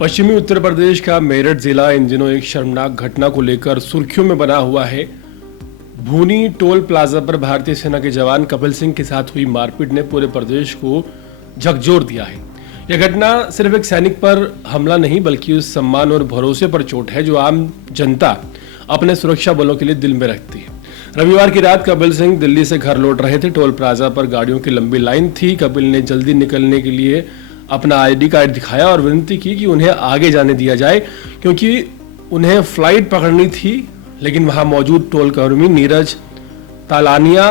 पश्चिमी उत्तर प्रदेश का मेरठ जिला इन दिनों एक शर्मनाक घटना को लेकर सुर्खियों में बना हुआ है। भूनी टोल प्लाजा पर भारतीय सेना के जवान कपिल सिंह के साथ हुई मारपीट ने पूरे प्रदेश को झकझोर दिया है। यह घटना सिर्फ एक सैनिक पर हमला नहीं बल्कि उस सम्मान और भरोसे पर चोट है जो आम जनता अपने सुरक्षा बलों के लिए दिल में रखती है। रविवार की रात कपिल सिंह दिल्ली से घर लौट रहे थे। टोल प्लाजा पर गाड़ियों की लंबी लाइन थी। कपिल ने जल्दी निकलने के लिए अपना आईडी कार्ड दिखाया और विनती की कि उन्हें आगे जाने दिया जाए क्योंकि उन्हें फ्लाइट पकड़नी थी। लेकिन वहां मौजूद टोल कर्मी नीरज तालानिया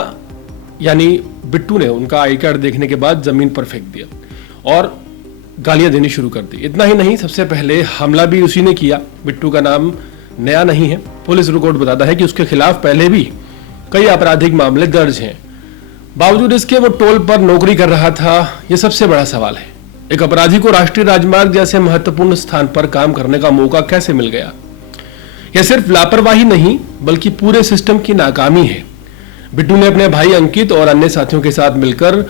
यानी बिट्टू ने उनका आई कार्ड देखने के बाद जमीन पर फेंक दिया और गालियां देनी शुरू कर दी। इतना ही नहीं, सबसे पहले हमला भी उसी ने किया। बिट्टू का नाम नया नहीं है। पुलिस रिकॉर्ड बताता है कि उसके खिलाफ पहले भी कई आपराधिक मामले दर्ज हैं। बावजूद इसके वो टोल पर नौकरी कर रहा था। यह सबसे बड़ा सवाल है। एक अपराधी को राष्ट्रीय राजमार्ग जैसे महत्वपूर्ण स्थान पर काम करने का मौका कैसे मिल गया? यह सिर्फ लापरवाही नहीं बल्कि पूरे सिस्टम की नाकामी है। बिट्टू ने अपने भाई अंकित और अन्य साथियों के साथ मिलकर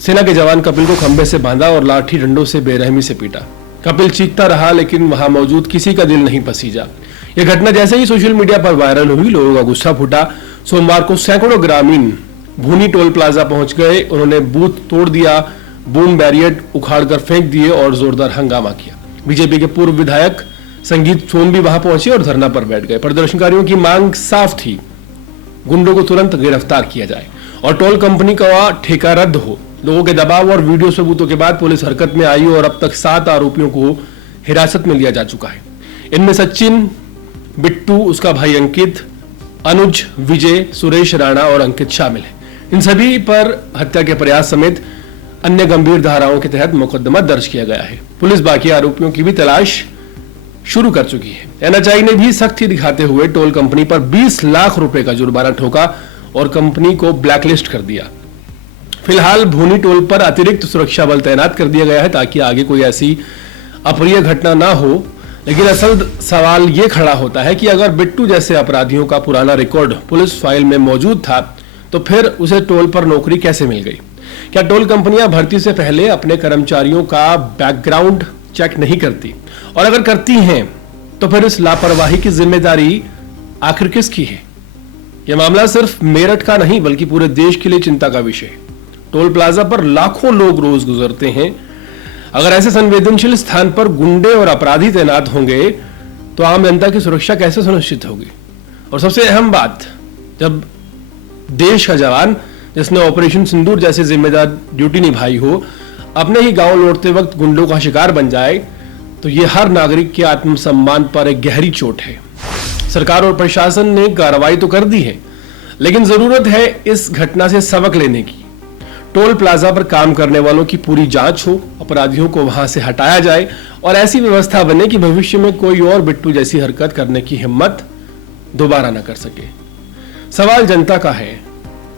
सेना के जवान कपिल को खंबे से बांधा और लाठी डंडों से बेरहमी से पीटा। कपिल चीखता रहा लेकिन वहां मौजूद किसी का दिल नहीं पसीजा। यह घटना जैसे ही सोशल मीडिया पर वायरल हुई, लोगों का गुस्सा फूटा। सोमवार को सैकड़ों ग्रामीण भूनी टोल प्लाजा पहुंच गए। उन्होंने बूथ तोड़ दिया, बूम बैरियर उखाड़कर फेंक दिए और जोरदार हंगामा किया। बीजेपी के पूर्व विधायक संगीत सोम भी वहां पहुंचे और धरना पर बैठ गए। प्रदर्शनकारियों की मांग साफ थी, गुंडों को तुरंत गिरफ्तार किया जाए और टोल कंपनी का ठेका रद्द हो। लोगों के दबाव और वीडियो सबूतों के बाद पुलिस हरकत में आई और अब तक 7 आरोपियों को हिरासत में लिया जा चुका है। इनमें सचिन, बिट्टू, उसका भाई अंकित, अनुज, विजय, सुरेश राणा और अंकित शामिल है। इन सभी पर हत्या के प्रयास समेत अन्य गंभीर धाराओं के तहत मुकदमा दर्ज किया गया है। पुलिस बाकी आरोपियों की भी तलाश शुरू कर चुकी है। एनएचआई ने भी सख्ती दिखाते हुए टोल कंपनी पर 20 लाख रुपए का जुर्माना ठोका और कंपनी को ब्लैकलिस्ट कर दिया। फिलहाल भूनी टोल पर अतिरिक्त सुरक्षा बल तैनात कर दिया गया है ताकि आगे कोई ऐसी अप्रिय घटना ना हो। लेकिन असल सवाल ये खड़ा होता है कि अगर बिट्टू जैसे अपराधियों का पुराना रिकॉर्ड पुलिस फाइल में मौजूद था तो फिर उसे टोल पर नौकरी कैसे मिल गई? क्या टोल कंपनियां भर्ती से पहले अपने कर्मचारियों का बैकग्राउंड चेक नहीं करती? और अगर करती हैं तो फिर इस लापरवाही की जिम्मेदारी आखिर किसकी है? यह मामला सिर्फ मेरठ का नहीं बल्कि पूरे देश के लिए चिंता का विषय है। टोल प्लाजा पर लाखों लोग रोज गुजरते हैं। अगर ऐसे संवेदनशील स्थान पर गुंडे और अपराधी तैनात होंगे तो आम जनता की सुरक्षा कैसे सुनिश्चित होगी? और सबसे अहम बात, जब देश का जवान जिसने ऑपरेशन सिंदूर जैसे जिम्मेदार ड्यूटी निभाई हो अपने ही गांव लौटते वक्त गुंडों का शिकार बन जाए तो यह हर नागरिक के आत्मसम्मान पर एक गहरी चोट है। सरकार और प्रशासन ने कार्रवाई तो कर दी है लेकिन जरूरत है इस घटना से सबक लेने की। टोल प्लाजा पर काम करने वालों की पूरी जांच हो, अपराधियों को वहां से हटाया जाए और ऐसी व्यवस्था बने कि भविष्य में कोई और बिट्टू जैसी हरकत करने की हिम्मत दोबारा न कर सके। सवाल जनता का है,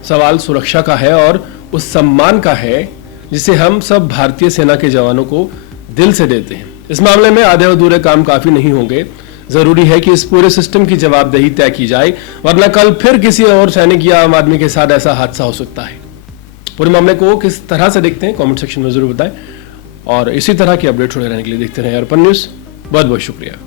सवाल सुरक्षा का है और उस सम्मान का है जिसे हम सब भारतीय सेना के जवानों को दिल से देते हैं। इस मामले में आधे अधूरे काम काफी नहीं होंगे। जरूरी है कि इस पूरे सिस्टम की जवाबदेही तय की जाए, वरना कल फिर किसी और सैनिक या आम आदमी के साथ ऐसा हादसा हो सकता है। पूरे मामले को किस तरह से देखते हैं कमेंट सेक्शन में जरूर बताएं और इसी तरह की अपडेट होने रहने के लिए देखते रहें अर्पण न्यूज। बहुत बहुत शुक्रिया।